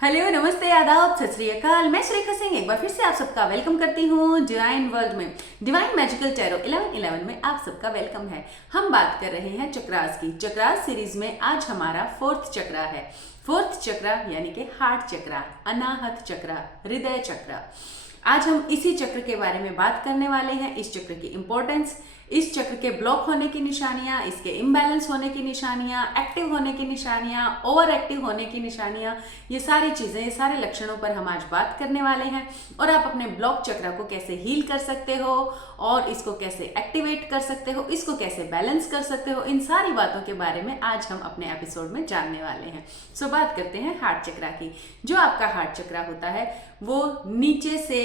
Hello, नमस्ते, आदाब, सत श्री अकाल। मैं श्रेखा सिंह एक बार फिर से आप सबका वेलकम करती हूँ डिवाइन वर्ल्ड में। डिवाइन मैजिकल टैरो 1111 में आप सबका वेलकम है। हम बात कर रहे हैं चक्रास की। चक्रास सीरीज में आज हमारा फोर्थ चक्रा है। फोर्थ चक्रा यानी कि हार्ट चक्रा, अनाहत चक्रा, हृदय चक्रा। आज हम इसी चक्र के बारे में बात करने वाले हैं। इस चक्र की इंपॉर्टेंस, इस चक्र के ब्लॉक होने की निशानियां, इसके इम्बैलेंस होने की निशानियां, एक्टिव होने की निशानियां, ओवर एक्टिव होने की निशानियां, ये सारी चीजें, ये सारे लक्षणों पर हम आज बात करने वाले हैं। और आप अपने ब्लॉक चक्र को कैसे हील कर सकते हो और इसको कैसे एक्टिवेट कर सकते हो, इसको कैसे बैलेंस कर सकते हो, इन सारी बातों के बारे में आज हम अपने एपिसोड में जानने वाले हैं। सो बात करते हैं हार्ट चक्र की। जो आपका हार्ट चक्र होता है वो नीचे से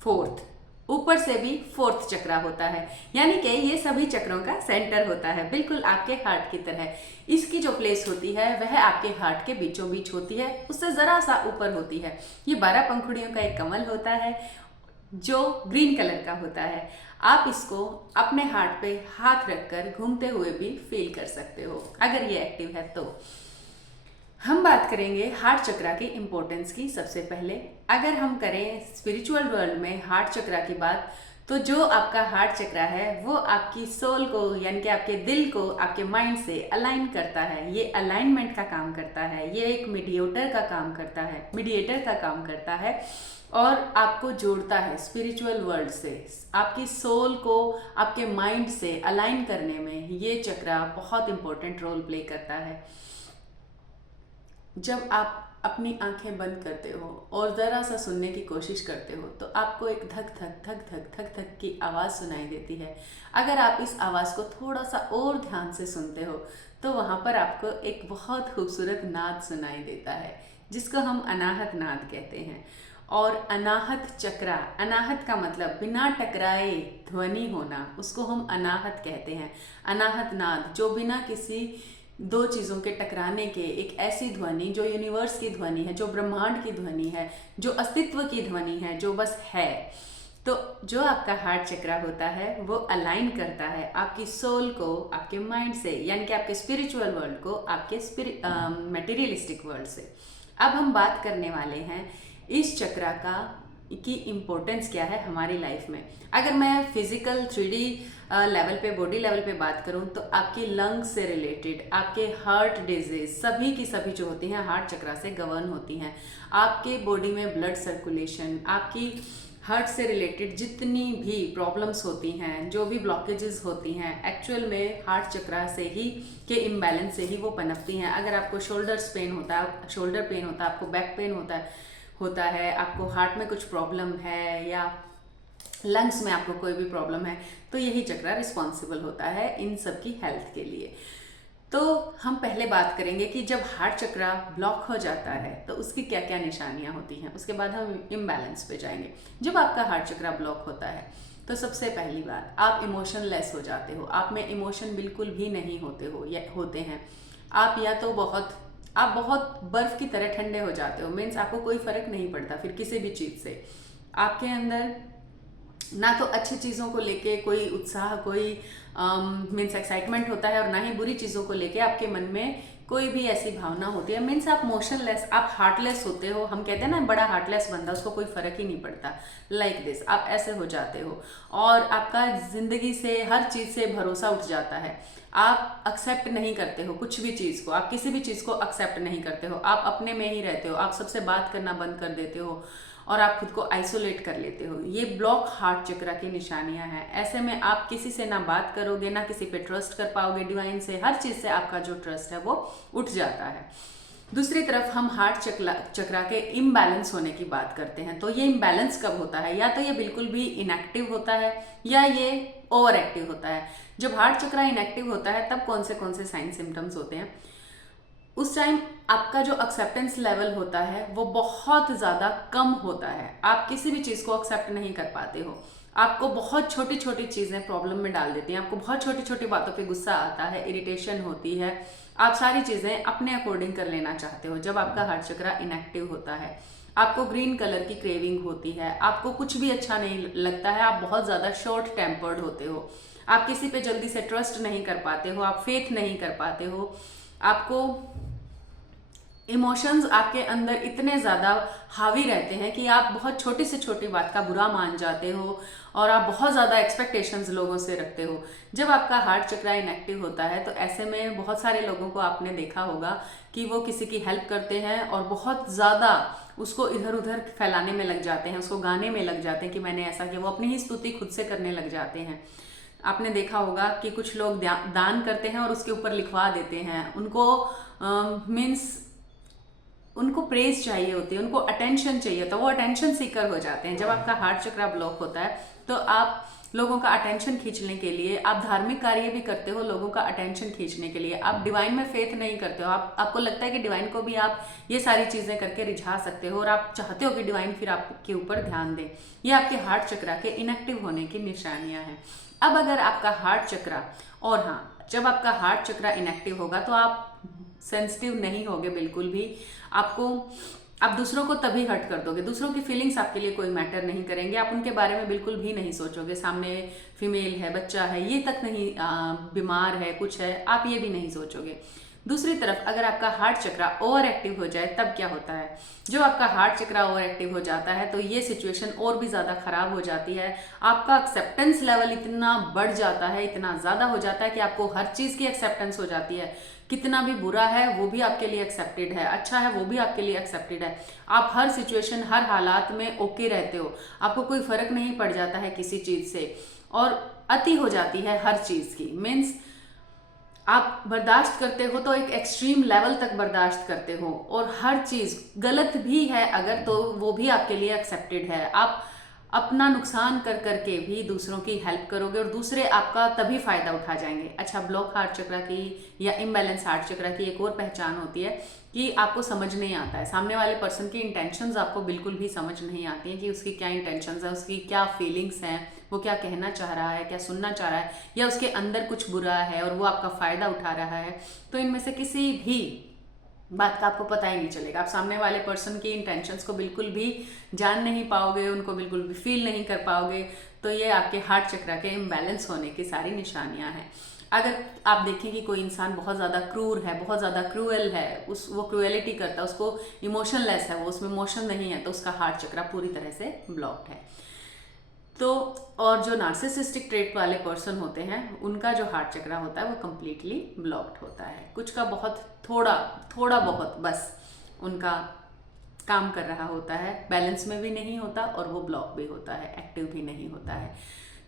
फोर्थ, ऊपर से भी फोर्थ चक्रा होता है, यानी कि ये सभी चक्रों का सेंटर होता है, बिल्कुल आपके हार्ट की तरह। इसकी जो प्लेस होती है वह आपके हार्ट के बीचों बीच होती है, उससे जरा सा ऊपर होती है। ये 12 पंखुड़ियों का एक कमल होता है जो ग्रीन कलर का होता है। आप इसको अपने हार्ट पे हाथ रखकर घूमते हुए भी फील कर सकते हो अगर ये एक्टिव है तो। हम बात करेंगे हार्ट चक्रा की इम्पोर्टेंस की। सबसे पहले अगर हम करें स्पिरिचुअल वर्ल्ड में हार्ट चक्रा की बात, तो जो आपका हार्ट चक्रा है वो आपकी सोल को, यानी कि आपके दिल को आपके माइंड से अलाइन करता है। ये अलाइनमेंट का काम करता है, ये एक मीडिएटर का काम करता है और आपको जोड़ता है स्पिरिचुअल वर्ल्ड से। आपकी सोल को आपके माइंड से अलाइन करने में ये चक्रा बहुत इंपॉर्टेंट रोल प्ले करता है। जब आप अपनी आंखें बंद करते हो और ज़रा सा सुनने की कोशिश करते हो तो आपको एक धक धक धक धक धक धक की आवाज़ सुनाई देती है। अगर आप इस आवाज़ को थोड़ा सा और ध्यान से सुनते हो तो वहाँ पर आपको एक बहुत खूबसूरत नाद सुनाई देता है जिसको हम अनाहत नाद कहते हैं। और अनाहत चक्रा, अनाहत का मतलब बिना टकराए ध्वनि होना, उसको हम अनाहत कहते हैं। अनाहत नाद जो बिना किसी दो चीज़ों के टकराने के, एक ऐसी ध्वनि जो यूनिवर्स की ध्वनि है, जो ब्रह्मांड की ध्वनि है, जो अस्तित्व की ध्वनि है, जो बस है। तो जो आपका हार्ट चक्रा होता है वो अलाइन करता है आपकी सोल को आपके माइंड से, यानी कि आपके स्पिरिचुअल वर्ल्ड को आपके मटेरियलिस्टिक वर्ल्ड से। अब हम बात करने वाले हैं इस चक्रा की इम्पोर्टेंस क्या है हमारी लाइफ में। अगर मैं फिजिकल 3D लेवल पे, बॉडी लेवल पे बात करूं तो आपकी लंग्स से रिलेटेड, आपके हार्ट डिजीज सभी की सभी जो होती हैं हार्ट चक्रा से गवर्न होती हैं। आपके बॉडी में ब्लड सर्कुलेशन, आपकी हार्ट से रिलेटेड जितनी भी प्रॉब्लम्स होती हैं, जो भी ब्लॉकेजेस होती हैं, एक्चुअल में हार्ट चक्रा से ही के इम्बैलेंस से ही वो पनपती हैं। अगर आपको शोल्डर पेन होता है, आपको बैक पेन होता है, आपको हार्ट में कुछ प्रॉब्लम है या लंग्स में आपको कोई भी प्रॉब्लम है, तो यही चक्रा रिस्पॉन्सिबल होता है इन सब की हेल्थ के लिए। तो हम पहले बात करेंगे कि जब हार्ट चक्रा ब्लॉक हो जाता है तो उसकी क्या क्या निशानियां होती हैं, उसके बाद हम इम्बैलेंस पे जाएंगे। जब आपका हार्ट चक्रा ब्लॉक होता है तो सबसे पहली बात, आप इमोशनलेस हो जाते हो। आप में इमोशन बिल्कुल भी नहीं होते हैं। आप या तो बहुत बर्फ की तरह ठंडे हो जाते हो, मीन्स आपको कोई फर्क नहीं पड़ता फिर किसी भी चीज़ से। आपके अंदर ना तो अच्छी चीज़ों को लेके कोई उत्साह, कोई मीन्स एक्साइटमेंट होता है, और ना ही बुरी चीज़ों को लेके आपके मन में कोई भी ऐसी भावना होती है। मीन्स आप मोशनलेस, आप हार्टलेस होते हो। हम कहते हैं ना बड़ा हार्टलेस बंदा, उसको कोई फर्क ही नहीं पड़ता। लाइक दिस आप ऐसे हो जाते हो और आपका जिंदगी से, हर चीज़ से भरोसा उठ जाता है। आप एक्सेप्ट नहीं करते हो कुछ भी चीज़ को, आप किसी भी चीज़ को एक्सेप्ट नहीं करते हो। आप अपने में ही रहते हो, आप सबसे बात करना बंद कर देते हो और आप खुद को आइसोलेट कर लेते हो। ये ब्लॉक हार्ट चक्रा की निशानियां हैं। ऐसे में आप किसी से ना बात करोगे, ना किसी पे ट्रस्ट कर पाओगे डिवाइन से, हर चीज़ से आपका जो ट्रस्ट है वो उठ जाता है। दूसरी तरफ हम हार्ट चक्रा के इम्बैलेंस होने की बात करते हैं। तो ये इम्बैलेंस कब होता है? या तो ये बिल्कुल भी इनएक्टिव होता है या ये ओवर एक्टिव होता है। जब हार्ट चक्रा इनएक्टिव होता है तब कौन से साइन सिम्टम्स होते हैं? उस टाइम आपका जो एक्सेप्टेंस लेवल होता है वो बहुत ज़्यादा कम होता है। आप किसी भी चीज़ को एक्सेप्ट नहीं कर पाते हो। आपको बहुत छोटी छोटी चीज़ें प्रॉब्लम में डाल देती हैं, आपको बहुत छोटी छोटी बातों पे गुस्सा आता है, इरिटेशन होती है। आप सारी चीज़ें अपने अकॉर्डिंग कर लेना चाहते हो जब आपका हार्ट चक्रा इनएक्टिव होता है। आपको ग्रीन कलर की क्रेविंग होती है, आपको कुछ भी अच्छा नहीं लगता है, आप बहुत ज़्यादा शॉर्ट टेम्पर्ड होते हो, आप किसी पे जल्दी से ट्रस्ट नहीं कर पाते हो, आप फेथ नहीं कर पाते हो, आपको इमोशंस आपके अंदर इतने ज़्यादा हावी रहते हैं कि आप बहुत छोटी से छोटी बात का बुरा मान जाते हो और आप बहुत ज़्यादा एक्सपेक्टेशंस लोगों से रखते हो। जब आपका हार्ट चक्रा इनएक्टिव होता है तो ऐसे में बहुत सारे लोगों को आपने देखा होगा कि वो किसी की हेल्प करते हैं और बहुत ज़्यादा उसको इधर उधर फैलाने में लग जाते हैं, उसको गाने में लग जाते हैं कि मैंने ऐसा किया। वो अपनी ही स्तुति खुद से करने लग जाते हैं। आपने देखा होगा कि कुछ लोग दान करते हैं और उसके ऊपर लिखवा देते हैं। उनको मीन्स उनको प्रेज चाहिए होती है, उनको अटेंशन चाहिए होता है, वो अटेंशन सीकर हो जाते हैं। जब आपका हार्ट चक्रा ब्लॉक होता है तो आप लोगों का अटेंशन खींचने के लिए आप धार्मिक कार्य भी करते हो, लोगों का अटेंशन खींचने के लिए। आप डिवाइन में फेथ नहीं करते हो, आपको लगता है कि डिवाइन को भी आप ये सारी चीजें करके रिझा सकते हो और आप चाहते हो कि डिवाइन फिर आपके ऊपर ध्यान दे। ये आपके हार्ट चक्रा के इनएक्टिव होने की निशानियां हैं। अब अगर आपका हार्ट चक्रा, और हाँ, जब आपका हार्ट चक्रा इनएक्टिव होगा तो आप सेंसिटिव नहीं होगे बिल्कुल भी। आप दूसरों को तभी हर्ट कर दोगे, दूसरों की फीलिंग्स आपके लिए कोई मैटर नहीं करेंगे। आप उनके बारे में बिल्कुल भी नहीं सोचोगे, सामने फीमेल है, बच्चा है, ये तक नहीं, बीमार है, कुछ है, आप ये भी नहीं सोचोगे। दूसरी तरफ अगर आपका हार्ट चक्रा ओवर एक्टिव हो जाए तब क्या होता है? जो आपका हार्ट चक्रा ओवर एक्टिव हो जाता है तो ये सिचुएशन और भी ज़्यादा खराब हो जाती है। आपका एक्सेप्टेंस लेवल इतना बढ़ जाता है, इतना ज़्यादा हो जाता है कि आपको हर चीज़ की एक्सेप्टेंस हो जाती है। कितना भी बुरा है वो भी आपके लिए एक्सेप्टेड है, अच्छा है वो भी आपके लिए एक्सेप्टेड है। आप हर सिचुएशन, हर हालात में ओके रहते हो, आपको कोई फर्क नहीं पड़ जाता है किसी चीज़ से। और अति हो जाती है हर चीज़ की, मीन्स आप बर्दाश्त करते हो तो एक एक्सट्रीम लेवल तक बर्दाश्त करते हो, और हर चीज़ गलत भी है अगर तो वो भी आपके लिए एक्सेप्टेड है। आप अपना नुकसान कर करके भी दूसरों की हेल्प करोगे और दूसरे आपका तभी फायदा उठा जाएंगे। अच्छा, ब्लॉक हार्ट चक्रा की या इम्बैलेंस हार्ट चक्रा की एक और पहचान होती है कि आपको समझ नहीं आता है, सामने वाले पर्सन की इंटेंशंस आपको बिल्कुल भी समझ नहीं आती हैं कि उसकी क्या इंटेंशंस है, उसकी क्या फीलिंग्स हैं, वो क्या कहना चाह रहा है, क्या सुनना चाह रहा है, या उसके अंदर कुछ बुरा है और वो आपका फायदा उठा रहा है। तो इनमें से किसी भी बात का आपको पता ही नहीं चलेगा। आप सामने वाले पर्सन की इंटेंशंस को बिल्कुल भी जान नहीं पाओगे, उनको बिल्कुल भी फील नहीं कर पाओगे। तो ये आपके हार्ट चक्रा के इम्बैलेंस होने की सारी निशानियां हैं। अगर आप देखें कि कोई इंसान बहुत ज़्यादा क्रूर है, बहुत ज़्यादा क्रूएल है, वो क्रूएलिटी करता है, उसको इमोशनलेस है, वो उसमें इमोशन नहीं है, तो उसका हार्ट चक्रा पूरी तरह से ब्लॉक्ड है। तो और जो नार्सिसिस्टिक ट्रेट वाले पर्सन होते हैं उनका जो हार्ट चक्रा होता है वो कम्प्लीटली ब्लॉक्ड होता है। कुछ का बहुत थोड़ा बहुत बस उनका काम कर रहा होता है, बैलेंस में भी नहीं होता और वो ब्लॉक भी होता है, एक्टिव भी नहीं होता है।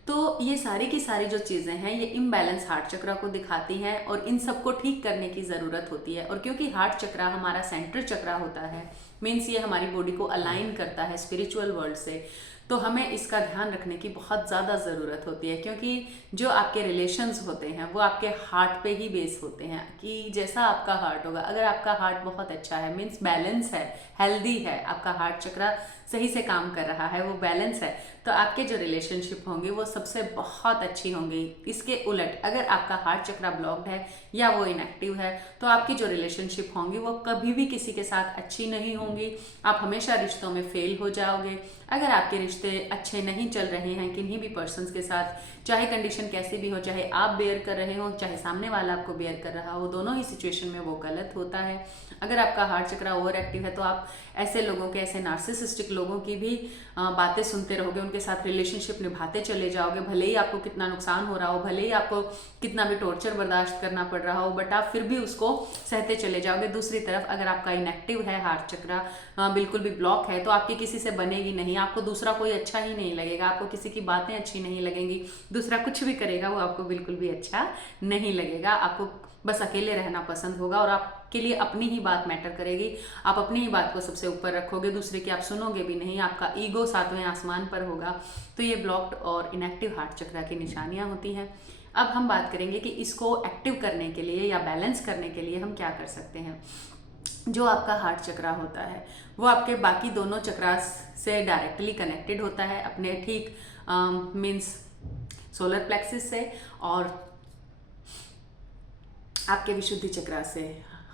तो ये सारी की सारी जो चीज़ें हैं ये इम्बैलेंस हार्ट चक्रा को दिखाती हैं और इन सबको ठीक करने की ज़रूरत होती है। और क्योंकि हार्ट चक्रा हमारा सेंट्रल चक्रा होता है, मीन्स ये हमारी बॉडी को अलाइन करता है स्पिरिचुअल वर्ल्ड से, तो हमें इसका ध्यान रखने की बहुत ज़्यादा ज़रूरत होती है। क्योंकि जो आपके रिलेशंस होते हैं वो आपके हार्ट पे ही बेस होते हैं कि जैसा आपका हार्ट होगा। अगर आपका हार्ट बहुत अच्छा है, मीन्स बैलेंस है, हेल्दी है, आपका हार्ट चक्रा सही से काम कर रहा है, वो बैलेंस है, तो आपके जो रिलेशनशिप होंगे वो सबसे बहुत अच्छी होंगी। इसके उलट अगर आपका हार्ट चक्रा ब्लॉक्ड है या वो इनएक्टिव है तो आपकी जो रिलेशनशिप होंगी वो कभी भी किसी के साथ अच्छी नहीं होंगी। आप हमेशा रिश्तों में फेल हो जाओगे। अगर आपके रिश्ते अच्छे नहीं चल रहे हैं किन्हीं भी पर्सन्स के साथ, चाहे कंडीशन कैसी भी हो, चाहे आप बेयर कर रहे हो चाहे सामने वाला आपको बेयर कर रहा हो, दोनों ही सिचुएशन में वो गलत होता है। अगर आपका हार्ट चक्रा ओवर एक्टिव है तो आप ऐसे लोगों के, ऐसे नार्सिसिस्टिक लोगों की भी बातें सुनते रहोगे, उनके साथ रिलेशनशिप निभाते चले जाओगे। भले ही आपको कितना नुकसान हो रहा हो, भले ही आपको कितना भी टॉर्चर बर्दाश्त करना पड़ रहा हो, बट आप फिर भी उसको सहते चले जाओगे। दूसरी तरफ अगर आपका इनएक्टिव है हार्ट चक्रा, बिल्कुल भी ब्लॉक है, तो आपकी किसी से बनेगी नहीं, आपको दूसरा कोई अच्छा ही नहीं लगेगा, आपको किसी की बातें अच्छी नहीं लगेंगी, दूसरा कुछ भी करेगा वो आपको बिल्कुल भी अच्छा नहीं लगेगा। आपको बस अकेले रहना पसंद होगा और आपके लिए अपनी ही बात मैटर करेगी। आप अपनी ही बात को सबसे ऊपर रखोगे, दूसरे की आप सुनोगे भी नहीं, आपका ईगो सातवें आसमान पर होगा। तो ये ब्लॉक्ड और इनएक्टिव हार्ट चक्रा की निशानियां होती हैं। अब हम बात करेंगे कि इसको एक्टिव करने के लिए या बैलेंस करने के लिए हम क्या कर सकते हैं। जो आपका हार्ट चक्रा होता है वो आपके बाकी दोनों चक्रास से डायरेक्टली कनेक्टेड होता है, अपने ठीक मीन्स सोलर प्लेक्सिस से और आपके विशुद्धि चक्रा से।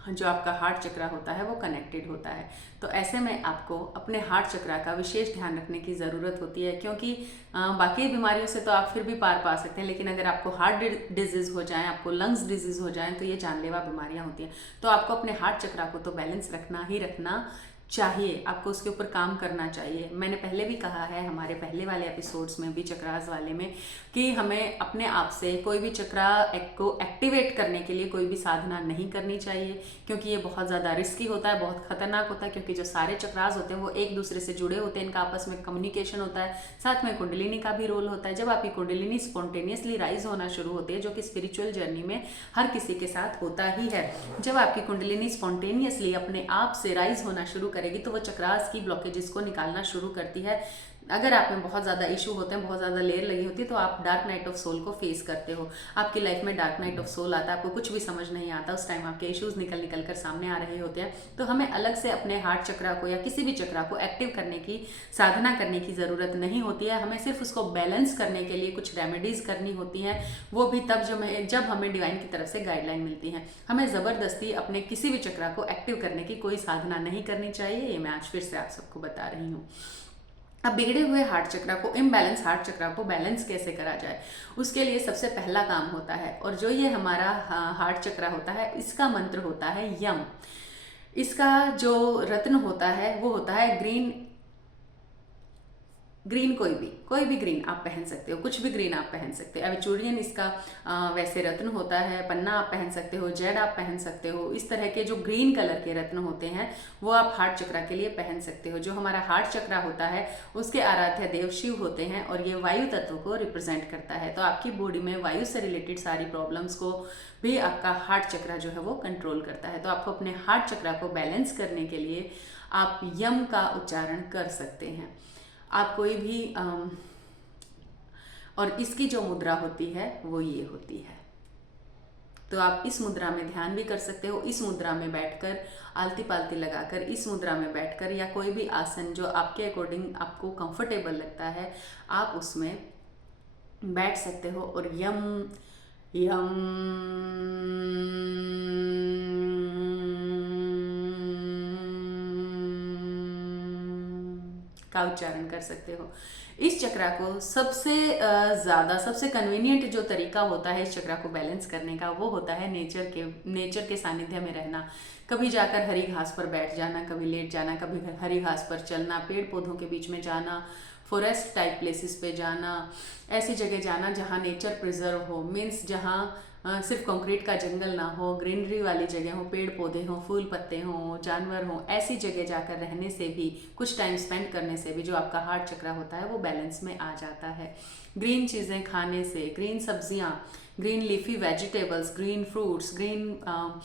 जो आपका हार्ट चक्रा होता है वो कनेक्टेड होता है। तो ऐसे में आपको अपने हार्ट चक्रा का विशेष ध्यान रखने की ज़रूरत होती है, क्योंकि बाकी बीमारियों से तो आप फिर भी पार पा सकते हैं, लेकिन अगर आपको हार्ट डिजीज़ हो जाए, आपको लंग्स डिजीज़ हो जाए, तो ये जानलेवा बीमारियां होती हैं। तो आपको अपने हार्ट चक्रा को तो बैलेंस रखना ही रखना चाहिए, आपको उसके ऊपर काम करना चाहिए। मैंने पहले भी कहा है हमारे पहले वाले एपिसोड्स में भी, चक्रास वाले में, कि हमें अपने आप से कोई भी चक्रा को एक्टिवेट करने के लिए कोई भी साधना नहीं करनी चाहिए, क्योंकि ये बहुत ज़्यादा रिस्की होता है, बहुत खतरनाक होता है। क्योंकि जो सारे चक्रास होते हैं वो एक दूसरे से जुड़े होते हैं, इनका आपस में कम्युनिकेशन होता है, साथ में कुंडलिनी का भी रोल होता है। जब आपकी कुंडलिनी स्पॉन्टेनियसली राइज होना शुरू होती है, जो कि स्पिरिचुअल जर्नी में हर किसी के साथ होता ही है, जब आपकी कुंडलिनी स्पॉन्टेनियसली अपने आप से राइज होना शुरू करेगी तो वो चक्रास की ब्लॉकेजेस को निकालना शुरू करती है। अगर आप में बहुत ज़्यादा इशू होते हैं, बहुत ज़्यादा लेयर लगी होती है, तो आप डार्क नाइट ऑफ सोल को फेस करते हो। आपकी लाइफ में डार्क नाइट ऑफ सोल आता है, आपको कुछ भी समझ नहीं आता, उस टाइम आपके इश्यूज निकल निकल कर सामने आ रहे होते हैं। तो हमें अलग से अपने हार्ट चक्रा को या किसी भी चक्रा को एक्टिव करने की साधना करने की ज़रूरत नहीं होती है। हमें सिर्फ उसको बैलेंस करने के लिए कुछ रेमेडीज़ करनी होती हैं, वो भी तब जब हमें डिवाइन की तरफ से गाइडलाइन मिलती है। हमें ज़बरदस्ती अपने किसी भी चक्रा को एक्टिव करने की कोई साधना नहीं करनी चाहिए, ये मैं आज फिर से आप सबको बता रही हूँ। अब बिगड़े हुए हार्ट चक्रा को, इम्बैलेंस हार्ट चक्रा को बैलेंस कैसे करा जाए, उसके लिए सबसे पहला काम होता है, और जो ये हमारा हार्ट चक्रा होता है, इसका मंत्र होता है यम। इसका जो रत्न होता है वो होता है ग्रीन। कोई भी ग्रीन आप पहन सकते हो, कुछ भी ग्रीन आप पहन सकते हो। एविचूरियन इसका वैसे रत्न होता है, पन्ना आप पहन सकते हो, जेड आप पहन सकते हो। इस तरह के जो ग्रीन कलर के रत्न होते हैं वो आप हार्ट चक्रा के लिए पहन सकते हो। जो हमारा हार्ट चक्रा होता है उसके आराध्य देव शिव होते हैं, और ये वायु तत्व को रिप्रेजेंट करता है। तो आपकी बॉडी में वायु से रिलेटेड सारी प्रॉब्लम्स को भी आपका हार्ट चक्रा जो है वो कंट्रोल करता है। तो आपको अपने हार्ट चक्रा को बैलेंस करने के लिए आप यम का उच्चारण कर सकते हैं। आप कोई भी और इसकी जो मुद्रा होती है वो ये होती है। तो आप इस मुद्रा में ध्यान भी कर सकते हो। इस मुद्रा में बैठकर आलती पालती लगाकर, इस मुद्रा में बैठकर, या कोई भी आसन जो आपके अकॉर्डिंग आपको कंफर्टेबल लगता है, आप उसमें बैठ सकते हो और यम यम का उच्चारण कर सकते हो। इस चक्रा को सबसे कन्वीनियंट जो तरीका होता है इस चक्रा को बैलेंस करने का, वो होता है नेचर के सानिध्य में रहना। कभी जाकर हरी घास पर बैठ जाना, कभी लेट जाना, कभी हरी घास पर चलना, पेड़ पौधों के बीच में जाना, फॉरेस्ट टाइप प्लेसेस पे जाना, ऐसी जगह जाना जहाँ नेचर प्रिजर्व हो, मीन्स जहाँ सिर्फ कंक्रीट का जंगल ना हो, ग्रीनरी वाली जगह हो, पेड़ पौधे हों, फूल पत्ते हों, जानवर हों। ऐसी जगह जाकर रहने से भी, कुछ टाइम स्पेंड करने से भी जो आपका हार्ट चक्रा होता है वो बैलेंस में आ जाता है। ग्रीन चीज़ें खाने से, ग्रीन सब्जियां, green leafy vegetables, green fruits, green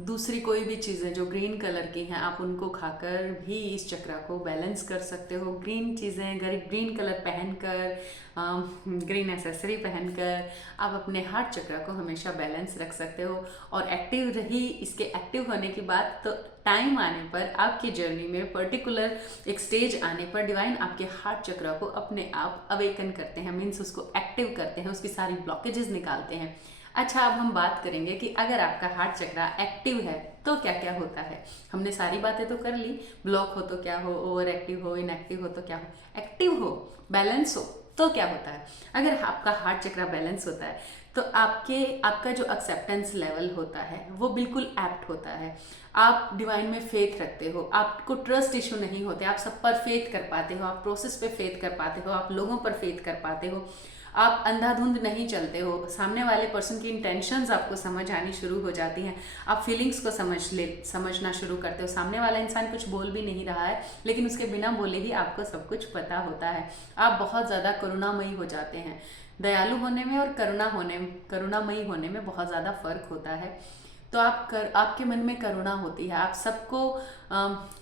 दूसरी कोई भी चीज़ें जो ग्रीन कलर की हैं, आप उनको खाकर भी इस चक्रा को बैलेंस कर सकते हो। ग्रीन चीज़ें, ग्रीन कलर पहनकर, ग्रीन एसेसरी पहनकर आप अपने हार्ट चक्रा को हमेशा बैलेंस रख सकते हो। और एक्टिव रही, इसके एक्टिव होने की बात तो टाइम आने पर, आपकी जर्नी में पर्टिकुलर एक स्टेज आने पर डिवाइन आपके हार्ट चक्रा को अपने आप अवेकन करते हैं, मीन्स उसको एक्टिव करते हैं, उसकी सारी ब्लॉकेजेस निकालते हैं। अच्छा, अब हम बात करेंगे कि अगर आपका हार्ट चक्रा एक्टिव है तो क्या क्या होता है। हमने सारी बातें तो कर ली, ब्लॉक हो तो क्या हो, ओवर एक्टिव हो, इनएक्टिव हो तो क्या हो। एक्टिव हो, बैलेंस हो तो क्या होता है। अगर आपका हार्ट चक्रा बैलेंस होता है तो आपका जो एक्सेप्टेंस लेवल होता है वो बिल्कुल एप्ट होता है। आप डिवाइन में फेथ रखते हो, आपको ट्रस्ट इशू नहीं होते, आप सब पर फेथ कर पाते हो, आप प्रोसेस पे फेथ कर पाते हो, आप लोगों पर फेथ कर पाते हो, आप अंधाधुंध नहीं चलते हो। सामने वाले पर्सन की इंटेंशंस आपको समझ आनी शुरू हो जाती हैं, आप फीलिंग्स को समझना शुरू करते हो। सामने वाला इंसान कुछ बोल भी नहीं रहा है, लेकिन उसके बिना बोले ही आपको सब कुछ पता होता है। आप बहुत ज़्यादा करुणामयी हो जाते हैं। दयालु होने में और करुणामयी होने में बहुत ज़्यादा फर्क होता है। तो आपके मन में करुणा होती है, आप सबको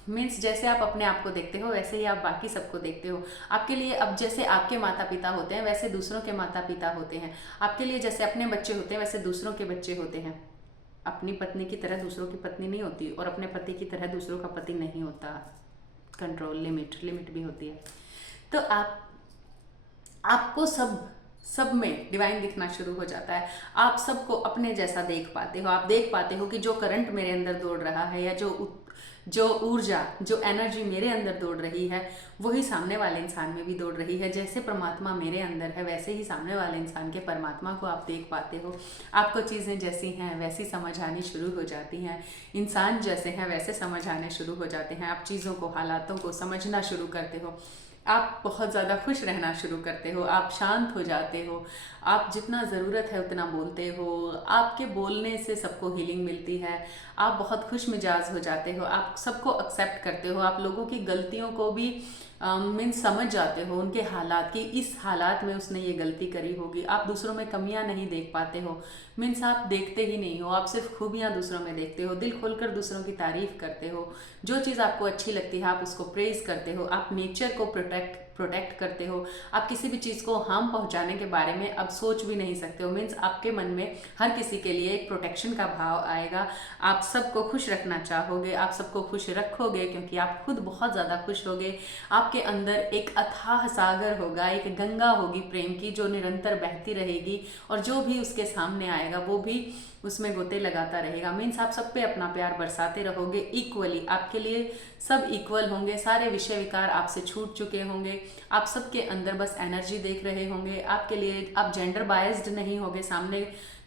मीन्स जैसे आप अपने आप को देखते हो वैसे ही आप बाकी सबको देखते हो। आपके लिए अब जैसे आपके माता पिता होते हैं वैसे दूसरों के माता पिता होते हैं। आपके लिए जैसे अपने बच्चे होते हैं वैसे दूसरों के बच्चे होते हैं। अपनी पत्नी की तरह दूसरों की पत्नी नहीं होती, और अपने पति की तरह दूसरों का पति नहीं होता। कंट्रोल, लिमिट भी होती है। तो आपको सब सब में डिवाइन दिखना शुरू हो जाता है। आप सबको अपने जैसा देख पाते हो। आप देख पाते हो कि जो करंट मेरे अंदर दौड़ रहा है, या जो ऊर्जा, जो एनर्जी मेरे अंदर दौड़ रही है, वही सामने वाले इंसान में भी दौड़ रही है। जैसे परमात्मा मेरे अंदर है, वैसे ही सामने वाले इंसान के परमात्मा को आप देख पाते हो। आपको चीज़ें जैसी हैं वैसी समझ आनी शुरू हो जाती हैं। इंसान जैसे हैं वैसे समझ आने शुरू हो जाते हैं। आप चीज़ों को, हालातों को समझना शुरू करते हो। आप बहुत ज़्यादा खुश रहना शुरू करते हो। आप शांत हो जाते हो। आप जितना ज़रूरत है उतना बोलते हो। आपके बोलने से सबको हीलिंग मिलती है। आप बहुत खुश मिजाज हो जाते हो। आप सबको एक्सेप्ट करते हो। आप लोगों की गलतियों को भी मीन्स समझ जाते हो, उनके हालात की, इस हालात में उसने ये गलती करी होगी। आप दूसरों में कमियां नहीं देख पाते हो। मीन्स आप देखते ही नहीं हो, आप सिर्फ खूबियां दूसरों में देखते हो। दिल खोलकर दूसरों की तारीफ करते हो। जो चीज़ आपको अच्छी लगती है आप उसको प्रेज करते हो। आप नेचर को प्रोटेक्ट करते हो। आप किसी भी चीज़ को हार्म पहुंचाने के बारे में अब सोच भी नहीं सकते हो। मीन्स आपके मन में हर किसी के लिए एक प्रोटेक्शन का भाव आएगा। आप सबको खुश रखना चाहोगे, आप सबको खुश रखोगे, क्योंकि आप खुद बहुत ज़्यादा खुश होगे। आपके अंदर एक अथाह सागर होगा, एक गंगा होगी प्रेम की, जो निरंतर बहती रहेगी, और जो भी उसके सामने आएगा वो भी उसमें गोते लगाता रहेगा। मीन्स आप सब पे अपना प्यार बरसाते रहोगे इक्वली। आपके लिए सब इक्वल होंगे। सारे विषय विकार आपसे छूट चुके होंगे। आप सबके अंदर बस एनर्जी देख रहे होंगे। आपके लिए आप जेंडर बायस्ड नहीं होगे। सामने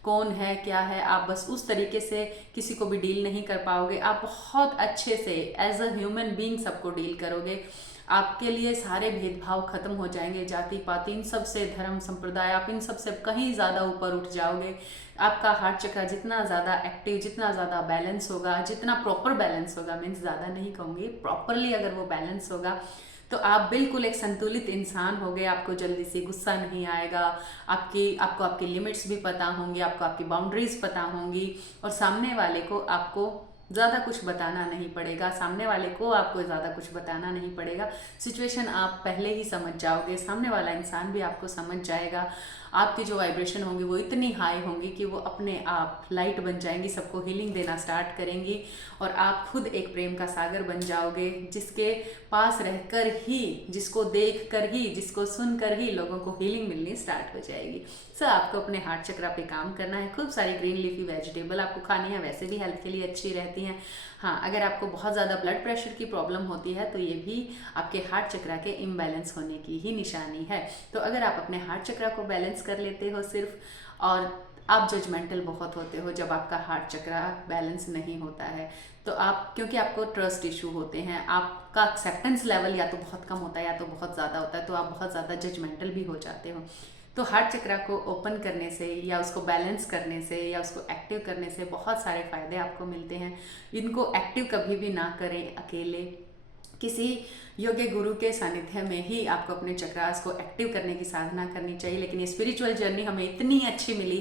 कौन है, क्या है, आप बस उस तरीके से किसी को भी डील नहीं कर पाओगे। आप बहुत अच्छे से एज अ ह्यूमन बीइंग सबको डील करोगे। आपके लिए सारे भेदभाव खत्म हो जाएंगे। जाति पाति इन सब से, धर्म संप्रदाय, आप इन सब से कहीं ज़्यादा ऊपर उठ जाओगे। आपका हार्ट चक्र जितना ज़्यादा एक्टिव, जितना ज़्यादा बैलेंस होगा, जितना प्रॉपर बैलेंस होगा, मीन्स ज़्यादा नहीं कहूँगी, प्रॉपरली अगर वो बैलेंस होगा, तो आप बिल्कुल एक संतुलित इंसान होगे। आपको जल्दी से गुस्सा नहीं आएगा। आपको आपकी लिमिट्स भी पता होंगी। आपको आपकी बाउंड्रीज पता होंगी। और सामने वाले को आपको ज़्यादा कुछ बताना नहीं पड़ेगा। सामने वाले को आपको ज़्यादा कुछ बताना नहीं पड़ेगा। सिचुएशन आप पहले ही समझ जाओगे। सामने वाला इंसान भी आपको समझ जाएगा। आपकी जो वाइब्रेशन होंगी वो इतनी हाई होंगी कि वो अपने आप लाइट बन जाएंगी, सबको हीलिंग देना स्टार्ट करेंगी, और आप खुद एक प्रेम का सागर बन जाओगे, जिसके पास रहकर ही, जिसको देख कर ही, जिसको सुन कर ही लोगों को हीलिंग मिलनी स्टार्ट हो जाएगी। सो आपको अपने हार्ट चक्र पे काम करना है। खूब सारी ग्रीन लीफी वेजिटेबल आपको खानी है, वैसे भी हेल्थ के लिए अच्छी रहती हैं। हाँ, अगर आपको बहुत ज़्यादा ब्लड प्रेशर की प्रॉब्लम होती है तो ये भी आपके हार्ट चक्र के इम्बैलेंस होने की ही निशानी है। तो अगर आप अपने हार्ट चक्र को बैलेंस कर लेते हो सिर्फ, और आप जजमेंटल बहुत होते हो जब आपका हार्ट चक्र बैलेंस नहीं होता है, तो आप, क्योंकि आपको ट्रस्ट इशू होते हैं, आपका एक्सेप्टेंस लेवल या तो बहुत कम होता है या तो बहुत ज़्यादा होता है, तो आप बहुत ज़्यादा जजमेंटल भी हो जाते हो। तो हार्ट चक्र को ओपन करने से, या उसको बैलेंस करने से, या उसको एक्टिव करने से बहुत सारे फायदे आपको मिलते हैं। इनको एक्टिव कभी भी ना करें अकेले। किसी योग्य गुरु के सानिध्य में ही आपको अपने चक्रास को एक्टिव करने की साधना करनी चाहिए। लेकिन ये स्पिरिचुअल जर्नी हमें इतनी अच्छी मिली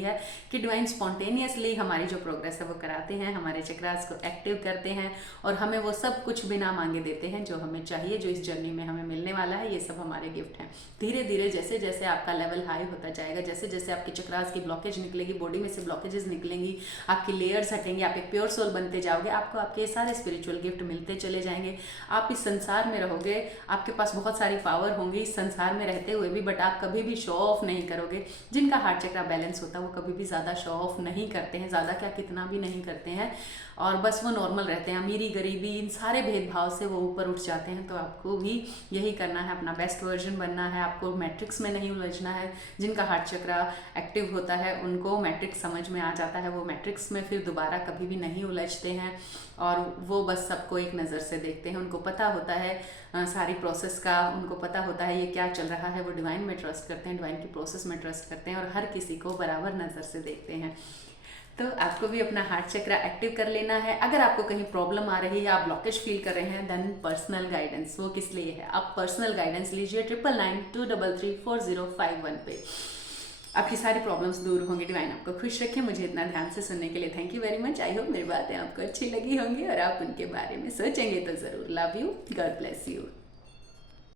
है कि डिवाइन स्पॉन्टेनियसली हमारी जो प्रोग्रेस है वो कराते हैं, हमारे चक्रास को एक्टिव करते हैं, और हमें वो सब कुछ बिना मांगे देते हैं जो हमें चाहिए, जो इस जर्नी में हमें मिलने वाला है। ये सब हमारे गिफ्ट हैं। धीरे धीरे जैसे जैसे आपका लेवल हाई होता जाएगा, जैसे जैसे आपकी चक्रास की ब्लॉकेज निकलेगी, बॉडी में से ब्लॉकेजेस निकलेंगी, आपकी लेयर्स हटेंगे, आप एक प्योर सोल बनते जाओगे, आपको आपके सारे स्पिरिचुअल गिफ्ट मिलते चले जाएंगे। आप इस संसार में रहोगे, आपके पास बहुत सारी पावर होंगी इस संसार में रहते हुए भी, बट आप कभी भी शो ऑफ नहीं करोगे। जिनका हार्ट चक्र बैलेंस होता है वो कभी भी ज़्यादा शो ऑफ नहीं करते हैं, ज़्यादा क्या कितना भी नहीं करते हैं, और बस वो नॉर्मल रहते हैं। अमीरी गरीबी इन सारे भेदभाव से वो ऊपर उठ जाते हैं। तो आपको भी यही करना है, अपना बेस्ट वर्जन बनना है। आपको मैट्रिक्स में नहीं उलझना है। जिनका हार्ट चक्र एक्टिव होता है उनको मैट्रिक्स समझ में आ जाता है, वो मैट्रिक्स में फिर दोबारा कभी भी नहीं उलझते हैं, और वो बस सबको एक नज़र से देखते हैं। उनको पता होता है सारी प्रोसेस का, उनको पता होता है ये क्या चल रहा है। वो डिवाइन में ट्रस्ट करते हैं, डिवाइन की प्रोसेस में ट्रस्ट करते हैं, और हर किसी को बराबर नज़र से देखते हैं। तो आपको भी अपना हार्ट चक्र एक्टिव कर लेना है। अगर आपको कहीं प्रॉब्लम आ रही है, आप ब्लॉकेज फील कर रहे हैं, देन पर्सनल गाइडेंस वो किस लिए है। आप पर्सनल गाइडेंस लीजिए 9992334051 पे। आपकी सारी प्रॉब्लम्स दूर होंगी। डिवाइन आपको खुश रखें। मुझे इतना ध्यान से सुनने के लिए thank you very much. I hope मेरी बातें आपको अच्छी लगी होंगी और आप उनके बारे में सोचेंगे तो ज़रूर। Love you, God bless you.